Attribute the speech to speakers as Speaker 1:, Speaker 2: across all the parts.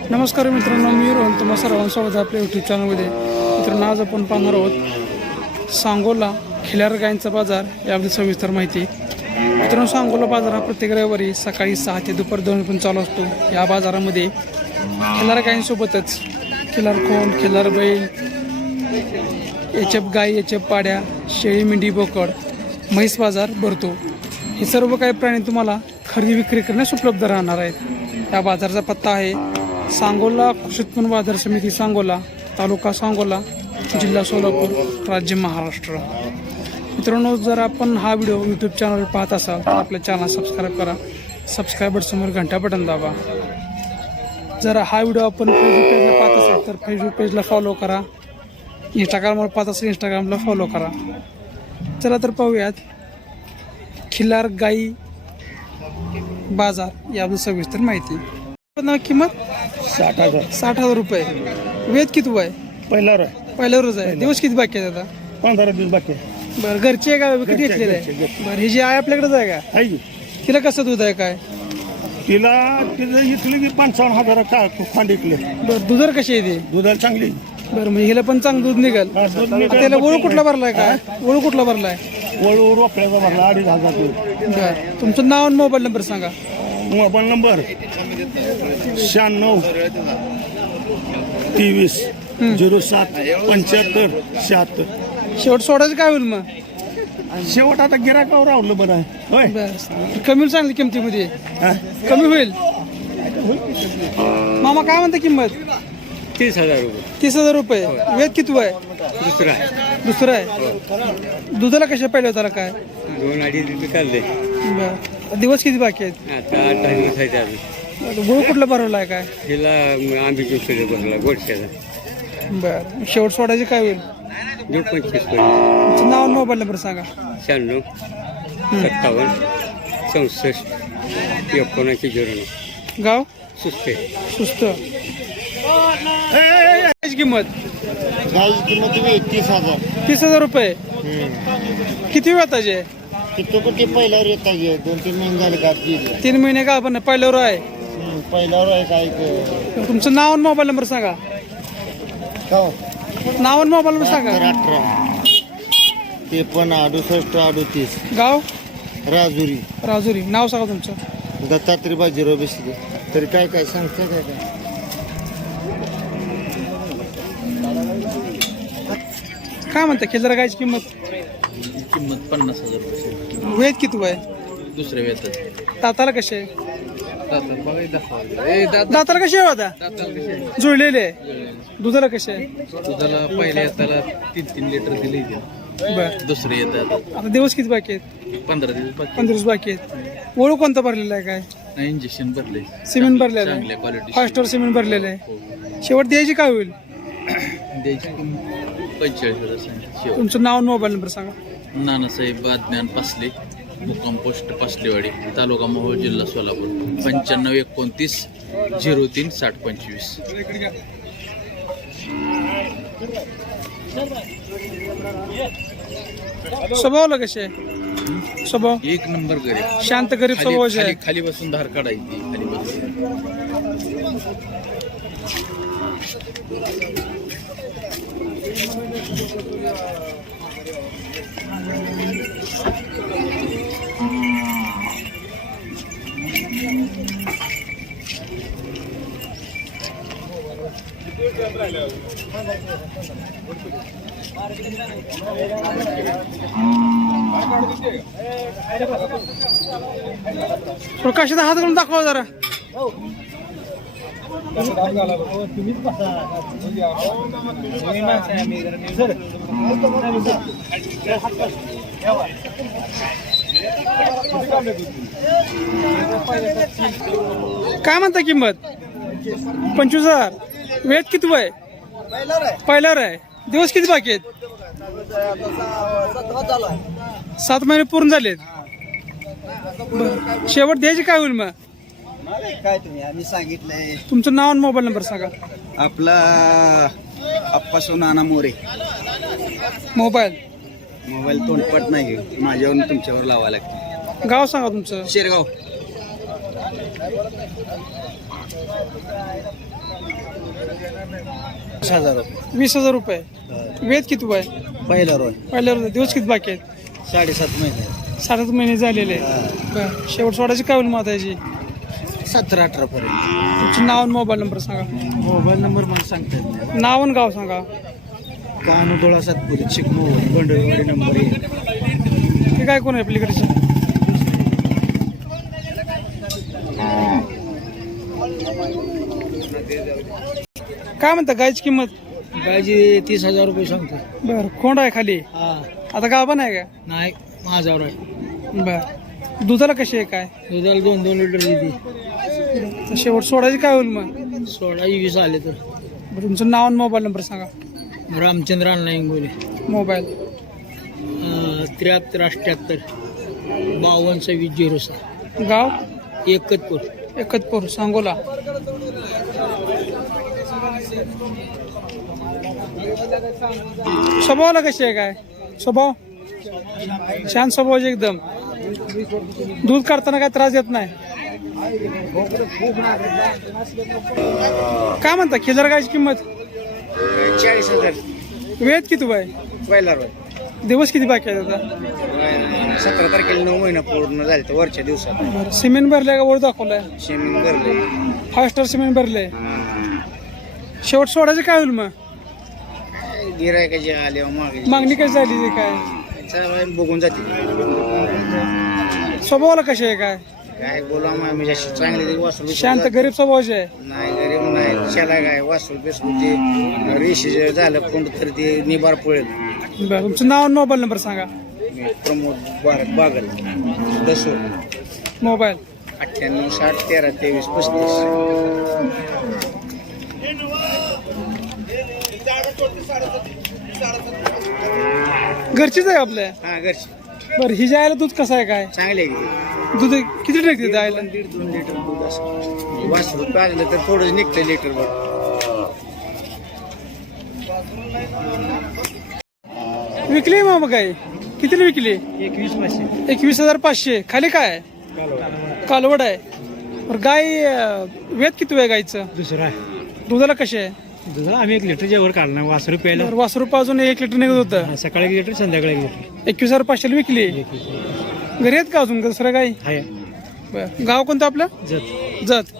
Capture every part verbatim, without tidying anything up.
Speaker 1: नमस्कार मित्रांनो, मी रोहन तुम्हा सर्वांचं स्वागत आहे आपल्या यूट्यूब चॅनलमध्ये. मित्रांनो, आज आपण पाहणार आहोत सांगोला खिलार गायींचा बाजार याबद्दल सविस्तर माहिती. मित्रांनो, सांगोला बाजार हा प्रत्येक रविवारी सकाळी सहा ते दुपार दोन पण चालू असतो. या बाजारामध्ये खिलार गायींसोबतच खिलार खोंड, खिलार बैल, एचएफ गाई, एचएफ पाड्या, शेळी, मेंढी, बोकड, म्हैस बाजार भरतो. हे सर्व काही प्राणी तुम्हाला खरेदी विक्री करण्यास उपलब्ध राहणार आहेत. या बाजाराचा पत्ता आहे सांगोला कृषी उत्पन्न बाजार समिती, सांगोला, तालुका सांगोला, जिल्हा सोलापूर, राज्य महाराष्ट्र. मित्रांनो, जर आपण हा व्हिडिओ यूट्यूब चॅनलवर पाहत असाल तर आपल्या चॅनल सबस्क्राईब करा. सबस्क्रायबर समोर घंटा बटन दाबा. जर हा व्हिडिओ आपण फेसबुक पेजला पाहत असाल तर फेसबुक पेजला फॉलो करा. इंस्टाग्रामवर पाहत असेल इंस्टाग्रामला फॉलो करा. चला तर पाहूयात खिल्लार गाई बाजार याबद्दल सविस्तर माहिती. किंमत
Speaker 2: साठ हजार
Speaker 1: साठ हजार रुपये. वेद किती आहे?
Speaker 2: पहिला
Speaker 1: पहिल्या रोज आहे. दिवस किती बाकी आहेत आता?
Speaker 2: पंधरा दिवस बाकी आहे.
Speaker 1: बरं, घरची आहे का विकत घेतलेली आहे? बरं, ही जी आहे आपल्याकडेच आहे का?
Speaker 2: आहे की?
Speaker 1: तिला कसं दूध आहे काय?
Speaker 2: तिला तिला इकली की पंचावन्न हजार का खांड इकले.
Speaker 1: बरं, दुधार कशी आहे ती?
Speaker 2: दुधाला चांगली.
Speaker 1: बरं, म्हणजे हिला पण चांगलं दूध निघाल.
Speaker 2: हा, दूध निघाल.
Speaker 1: त्याला वळू कुठला भरलाय काय? वळू कुठला भरलाय?
Speaker 2: वळू रोकड्याचा भरला अडीच हजार रुपये.
Speaker 1: बरं, तुमचं नाव आणि मोबाईल नंबर सांगा.
Speaker 2: मोबाईल नंबर शहाण्णव तेवीस झिरो सात पंच्याहत्तर शहात्तर.
Speaker 1: शेवट सोडायचं काय होईल मग?
Speaker 2: शेवट आता गिराकावर रावलं बरं आहे. होय.
Speaker 1: बरं, कमी होईल चांगली किमतीमध्ये.
Speaker 2: हा?
Speaker 1: कमी होईल. मामा काय म्हणता किंमत?
Speaker 3: तीस हजार रुपये.
Speaker 1: तीस हजार रुपये. वेद किती आहे?
Speaker 3: दुसरा आहे.
Speaker 1: दुसरं आहे. दुधाला कशा पहिल्या होताला काय?
Speaker 3: दोन अडीच रुपये चालले.
Speaker 1: बरं, दिवस किती बाकी आहेत?
Speaker 3: आता आठ दहा दिवस आहे अजून.
Speaker 1: गुळ कुठला भरवला आहे काय?
Speaker 3: हिला आंबी जुसले बसला गोडशाला.
Speaker 1: बरं, शेवट सोडायचे काय होईल?
Speaker 3: देऊ पंचवीस पर्यंत.
Speaker 1: तुमचं नाव आणि मोबाईल नंबर सांगा.
Speaker 3: शहाण्णव सत्तावन्न चौसष्ट एकोणऐंशी झिरो नऊ.
Speaker 1: गाव?
Speaker 3: सुस्ते.
Speaker 1: सुस्त. किंमत
Speaker 2: गाईची किंमत तीस हजार.
Speaker 1: तीस हजार रुपये. किती वेळ ताजे?
Speaker 2: किती कुठे पहिल्यावर येता घे दोन तीन महिने झाले का?
Speaker 1: तीन महिने का पण पहिल्यावर आहे.
Speaker 2: पहिल्यावर आहे काय?
Speaker 1: तुमचं नाव आणि मोबाईल नंबर सांगा. नाव आणि मोबाईल नंबर सांगा.
Speaker 2: अठरा ते पण अडुसष्ट अडुतीस.
Speaker 1: गाव?
Speaker 2: राजुरी.
Speaker 1: राजुरी. नाव सांगा तुमचं.
Speaker 2: दत्तात्रय बाजीराव बेसले. तरी काय काय सांगता काय काय?
Speaker 1: काय म्हणता खिल्लार गायची किंमत?
Speaker 3: किंमत पन्नास हजार रुपये.
Speaker 1: वेद किती आहे?
Speaker 3: दुसऱ्या वेतात
Speaker 1: दाताला कसे? दाताला कसे होता? जुळलेले. दुधाला कसे?
Speaker 3: दुधाला पहिल्या येताला तीन तीन लिटर दिले.
Speaker 1: बर,
Speaker 3: दुसरे येतात
Speaker 1: आता दिवस किती बाकी आहेत?
Speaker 3: पंधरा दिवस बाकी.
Speaker 1: पंधरा दिवस बाकी आहेत. ओळू कोणता भरलेला आहे काय?
Speaker 3: नाही, इंजेक्शन भरले.
Speaker 1: सिमेंट भरलेलं
Speaker 3: चांगल्या
Speaker 1: आहे.
Speaker 3: क्वालिटी.
Speaker 1: फास्टर सिमेंट भरलेलं आहे. शेवट द्यायची काय होईल?
Speaker 3: द्यायची किंमत पंचेचाळीस हजार सांगितली. शेवट.
Speaker 1: तुमचं नाव आणि मोबाईल नंबर सांगा.
Speaker 3: नानासाहेब बादज्ञान पासले, मुक्काम पोस्ट पासलेवाडी, तालुका मोहोळ, जिल्हा सोलापूर. पंच्याण्णव एकोणतीस झिरो तीन साठ पंचवीस.
Speaker 1: स्वभावला कसे आहे? स्वभाव
Speaker 3: एक नंबर गरीब,
Speaker 1: शांत गरीब स्वभावाचे आहे.
Speaker 3: खाली खाली बसून धार काढायची. खाली बसून
Speaker 1: प्रकाशाचा हात घालून दाखवा जरा. काय म्हणता किंमत? पंचवीस हजार. वेद किती आहे? पहिल्यावर आहे. दिवस किती बाकी आहेत? सात महिने पूर्ण झालेत. बरं, शेवट द्यायची काय होईल मग?
Speaker 4: काय तुम्ही आम्ही सांगितलंय.
Speaker 1: तुमचं नाव आणि मोबाईल नंबर सांगा.
Speaker 4: आपला अप्पा नाना मोरे.
Speaker 1: मोबाईल
Speaker 4: मोबाईल तोंडपट नाही माझ्यावरून तुमच्यावर लावायला लागते.
Speaker 1: गाव सांगा तुमचं.
Speaker 4: शेरगाव. पाच हजार रुपये
Speaker 1: वीस हजार रुपये वेद किती आहे
Speaker 4: पहिला रोज
Speaker 1: पहिल्या रोज दिवस किती बाकी आहेत
Speaker 4: साडेसात महिने
Speaker 1: सात महिने झालेले बरं शेवट सोडायची काय होईल माताची
Speaker 4: सतरा अठरा पर्यंत
Speaker 1: तुमचं नाव आणि मोबाईल नंबर सांगा
Speaker 4: मोबाईल नंबर मला सांगता येत नाही
Speaker 1: नाव आणि गाव सांगा
Speaker 4: कानुदोळा सातपुरी चिकमू बंडोळीवाडी नंबर एक
Speaker 1: ते काय कोण आहे पलीकडचं काय म्हणता गायची किंमत
Speaker 4: गायची तीस हजार रुपये सांगतो
Speaker 1: बर खोंड आहे खाली
Speaker 4: हा
Speaker 1: आता गाभण आहे का
Speaker 4: नाही माझ्यावर आहे
Speaker 1: बर दुधाला कशी आहे काय
Speaker 4: दुधाला दोन दोन लिटर देते
Speaker 1: शेवट सोडायची काय होईल मग
Speaker 4: सोळा वीस आले तर
Speaker 1: बरं तुमचं नाव आणि मोबाईल नंबर सांगा
Speaker 4: रामचंद्र अण्णा इंगोले
Speaker 1: मोबाईल
Speaker 4: त्र्याहत्तर अठ्ठ्याहत्तर बावन्न सव्वीस झिरो सहा
Speaker 1: गाव
Speaker 4: एकतपूर
Speaker 1: एकतपूर सांगोला स्वभावाला कशी आहे काय स्वभाव छान स्वभाव एकदम दूध काढताना काय त्रास देत नाही काय म्हणता खिजर गायची किंमत
Speaker 4: चाळीस हजार
Speaker 1: वेळ किती आहे
Speaker 4: पहिला रोज
Speaker 1: दिवस किती बाकी आहेत आता
Speaker 4: सतरा तारखेला नऊ महिना पूर्ण झाले तर वरच्या दिवसात
Speaker 1: बरं सिमेंट भरलंय का ओळ दाखवलाय
Speaker 4: शेमिंग भरले
Speaker 1: फाय स्टार सिमेंट भरले शेवट सोडायचं काय होईल मग
Speaker 4: गिरायकाचे आले मागे
Speaker 1: मागणी कशी झाली ते काय
Speaker 4: बघून जाते
Speaker 1: स्वभावाला कशी आहे काय
Speaker 4: काय बोला मी जास्त चांगले वासूल
Speaker 1: शांत गरीब स्वभावाचे आहे
Speaker 4: नाही गरीब नाही त्याला काय वासूल बिसूल ते रेषे झालं कोण तर ते निबार पळेल
Speaker 1: बरं तुमचं नाव आणि मोबाईल नंबर सांगा
Speaker 4: मी प्रमोद बारक बागल दसूर
Speaker 1: मोबाईल
Speaker 4: अठ्ठ्याण्णव साठ तेरा तेवीस पस्तीस
Speaker 1: घरचीच आहे आपल्या
Speaker 4: हा घरची
Speaker 1: बरं ही जायला दूध कसं आहे काय
Speaker 4: चांगले आहे
Speaker 1: दूध किती टाकते जायला
Speaker 4: दीड दोन लिटर दूध असं वासरू पाजलं तर थोडंच निघतं लिटर भर
Speaker 1: विकली मग काय कितीला विकली
Speaker 4: एकवीस पाचशे
Speaker 1: एकवीस हजार पाचशे खाली काय आहे? कालवड आहे बरं गाय अं, वेद किती आहे गायचं
Speaker 2: दुसरा आहे
Speaker 1: दुधाला कशी आहे
Speaker 2: दुधा आम्ही एक लिटरच्या वर काढणार वासरू प्यायला
Speaker 1: बरं वासरू पाजून एक लिटर निघत होतं
Speaker 2: सकाळी एक लिटर संध्याकाळी एक लिटर
Speaker 1: एकवीस हजार पाचशेला विकली घरी आहेत का अजून दुसरं गाय
Speaker 2: आहे
Speaker 1: बरं गाव कोणतं आपलं
Speaker 2: जत
Speaker 1: जत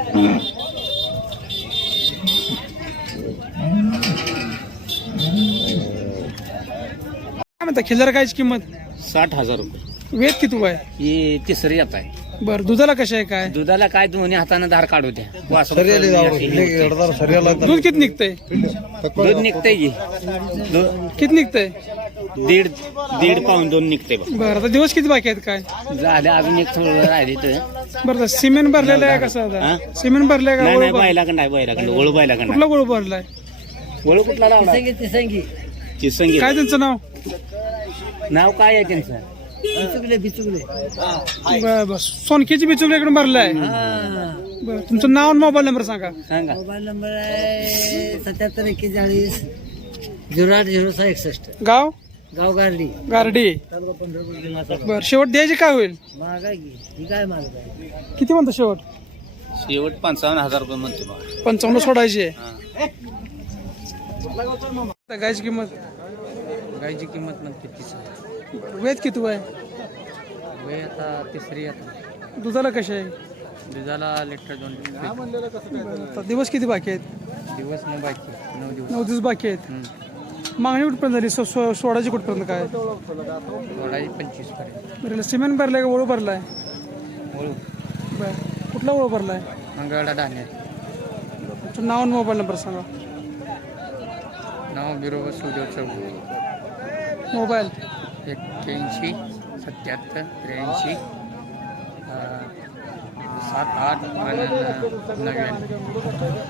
Speaker 1: काय म्हणता खिल्लार गायची किंमत
Speaker 5: साठ हजार रुपये
Speaker 1: वेद किती आहे
Speaker 5: ही तिसरी आता आहे
Speaker 1: बरं दुधाला कशी आहे काय
Speaker 5: दुधाला काय दोन्ही हाताने धार काढू द्या वासरू
Speaker 1: दूध किती निघतंय
Speaker 5: दूध निघतंय की दो-
Speaker 1: किती निघतंय
Speaker 5: दीड दीड पाऊन दोन निघते बघ
Speaker 1: बरं आता दिवस किती बाकी आहेत काय
Speaker 5: झाले अजून एक थोडं राहिले तर
Speaker 1: बरं आता सिमेंट भरलेलं आहे कसं
Speaker 5: हा?
Speaker 1: आता सिमेंट भरलंय का
Speaker 5: नाही
Speaker 1: ओळू
Speaker 5: नाही
Speaker 1: भर-
Speaker 5: बैलाकडे नाही बैलाकडे ओळू बैलाकडे
Speaker 1: कुठला गोळ भरलाय
Speaker 5: ओळू कुठला लावला चिसंगी
Speaker 1: काय त्यांचं नाव
Speaker 5: नाव काय आहे त्यांचं
Speaker 1: बरं बरं सोनकीची बिचुकल्याकडून भरलाय बरं तुमचं नाव आणि मोबाईल नंबर सांगा
Speaker 5: सांगा
Speaker 6: मोबाईल नंबर आहे सत्याहत्तर एक्केचाळीस झिरो आठ झिरो सहा एकसष्ट
Speaker 1: गाव
Speaker 6: गाव गार्डी
Speaker 1: गारडी
Speaker 6: तालुका पंढरपूर जिल्हा
Speaker 1: बरं शेवट द्यायची काय होईल
Speaker 6: महागाई की ही काय मागत आहे
Speaker 1: किती म्हणतो शेवट
Speaker 5: शेवट पंचावन्न हजार रुपये म्हणते बघा
Speaker 1: पंचावन्न सोडायची आहे गायची किंमत
Speaker 5: गायची किंमत नक्की तीस
Speaker 1: वेद किती आहे
Speaker 5: वय आता तिसरी आता
Speaker 1: दुधाला कशी आहे
Speaker 5: दुधाला लिटर दोन
Speaker 1: बरं, आता दिवस किती बाकी आहेत
Speaker 5: दिवस न बाकी नऊ दिवस
Speaker 1: नऊ दिवस बाकी आहेत मागणी कुठपर्यंत झाली सो- सो- सोडायची कुठपर्यंत काय
Speaker 5: थोडाही पंचवीस पर्यंत
Speaker 1: बरं सिमेंट भरलाय का ओळू भरलाय
Speaker 5: ओळू
Speaker 1: बरं कुठला ओळू भरलाय
Speaker 5: मंगळवाडा धान्य
Speaker 1: तुमचं नाव आणि मोबाईल नंबर सांगा
Speaker 5: नाव बिरोबर सुदेव चौक
Speaker 1: मोबाईल
Speaker 5: एक्क्याऐंशी सत्याहत्तर त्र्याऐंशी सात आठ नव्याण्णव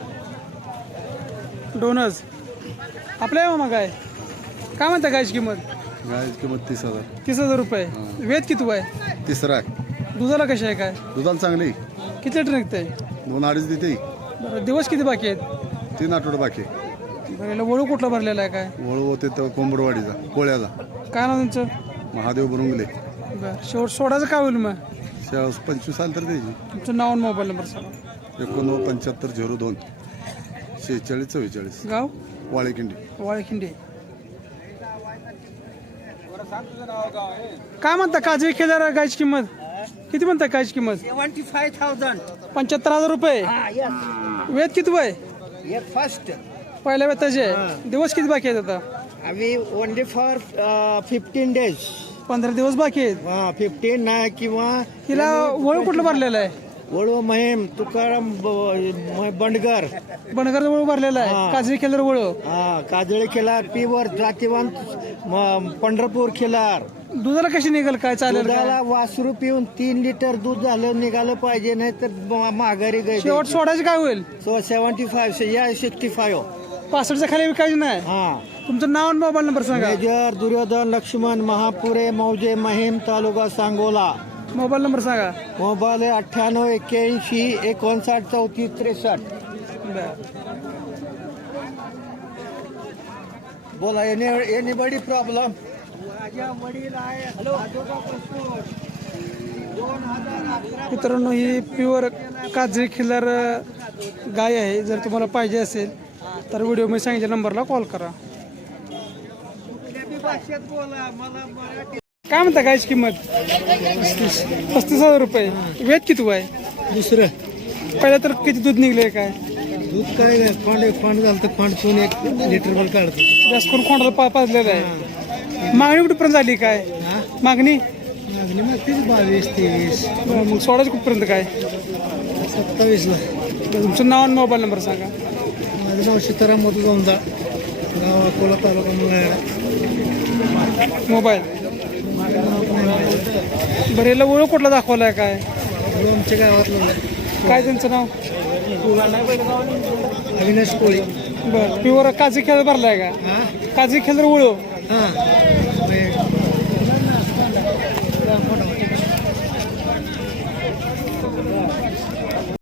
Speaker 1: डोनज आपल्या आहे मग काय काय म्हणता गायची किंमत
Speaker 7: गायची किंमत तीस हजार
Speaker 1: तीस हजार रुपये वेद किती आहे
Speaker 7: तिसरा आहे
Speaker 1: दुधाला कशी आहे काय
Speaker 7: दुधाला चांगली
Speaker 1: किती लिटर निघतंय
Speaker 7: दोन अडीच देते
Speaker 1: बरं दिवस किती बाकी आहेत
Speaker 7: तीन आठवडे बाकी
Speaker 1: बरं याला वळू कुठला भरलेला आहे काय
Speaker 7: वळू होते तर कोंबडवाडीचा कोळ्याचा
Speaker 1: काय नाव तुमचं
Speaker 7: महादेव बुरुंगले
Speaker 1: बरं शेवट सोडायचं काय होईल मग
Speaker 7: शा- पंचवीस आलं तर द्यायची
Speaker 1: तुमचं नाव आणि मोबाईल नंबर सांगा
Speaker 7: एकोणनव्वद पंच्याहत्तर झिरो दोन शेहेचाळीस चव्वेचाळीस
Speaker 1: गाव
Speaker 7: वाळेकिंडी.
Speaker 1: वाळखिंडे. काय म्हणता काजळी खेळार गायची किंमत किती म्हणता गायची किंमत?
Speaker 6: सेवन्टी फाय थाउजंड
Speaker 1: पंच्याहत्तर हजार रुपये. वेद किती वय?
Speaker 6: एक फर्स्ट
Speaker 1: पहिल्या वेताचे दिवस किती बाकी आहेत आता?
Speaker 6: आम्ही ओनली फॉर फिफ्टीन डेज
Speaker 1: पंधरा दिवस बाकी आहेत.
Speaker 6: फिफ्टीन नाही किंवा
Speaker 1: हिला वळू कुठलं भरलेलं आहे?
Speaker 6: वळव महिम तुकाराम ब- बंडगर
Speaker 1: बनगर वळू भरलेला आहे.
Speaker 6: हा.
Speaker 1: काजळी खेळार वळू.
Speaker 6: हा काजळी खेळार पीवर जातीवंत म- पंढरपूर खेळार
Speaker 1: दुधाला कशी निघेल काय चालेल काय?
Speaker 6: दुधाला वासरू पिऊन तीन लिटर दूध झालं निघालं पाहिजे नाही तर म- माघारी गई
Speaker 1: शेवट सोडायचं काय होईल?
Speaker 6: सो सेव्हन्टी फाय या सिक्स्टी फाय
Speaker 1: पासष्टच्या खाली विकायची नाही.
Speaker 6: हा
Speaker 1: तुमचं नाव आणि मोबाईल नंबर सांगा.
Speaker 6: मेजर दुर्योधन लक्ष्मण महापुरे मौजे महिम तालुका सांगोला.
Speaker 1: मोबाईल नंबर सांगा.
Speaker 6: मोबाईल आहे अठ्ठ्याण्णव एक्क्याऐंशी एकोणसाठ चौतीस त्रेसष्ट. बोला एनी एनीबडी प्रॉब्लेम?
Speaker 1: मित्रांनो ही प्युअर काजळी खिल्लार गाय आहे. जर तुम्हाला पाहिजे असेल तर व्हिडिओमध्ये सांगितल्या नंबरला कॉल करा. काय म्हणता गायची किंमत? पस्तीस पस्तीस हजार रुपये. वेद किती आहे?
Speaker 6: दुसरं
Speaker 1: पहिलं तर किती दूध निघले काय?
Speaker 6: दूध काय खोंड खोंड झालं तर खोंड पिऊन एक लिटर भर काढतो.
Speaker 1: जास्त करून खोंडाला पा पाजलेलं आहे. मागणी कुठपर्यंत झाली काय? मागणी
Speaker 6: मागणी मागतेच बावीस तेवीस
Speaker 1: बरं, मग सोडायचं कुठपर्यंत काय?
Speaker 6: सत्तावीसला.
Speaker 1: तुमचं नाव आणि मोबाईल नंबर सांगा.
Speaker 6: माझं नाव सीताराम मोठं गोंदा गाव अकोला तालुका मंगळवेढा.
Speaker 1: मोबाईल बरं याला ओळख कुठला दाखवलाय काय?
Speaker 6: आमच्या गावातलं
Speaker 1: काय त्यांचं नाव?
Speaker 6: अविनाश कोळी.
Speaker 1: बरं प्युअर काजळी खेळ भरलाय का?
Speaker 6: हा
Speaker 1: काजळी खेळ ओळख
Speaker 6: हां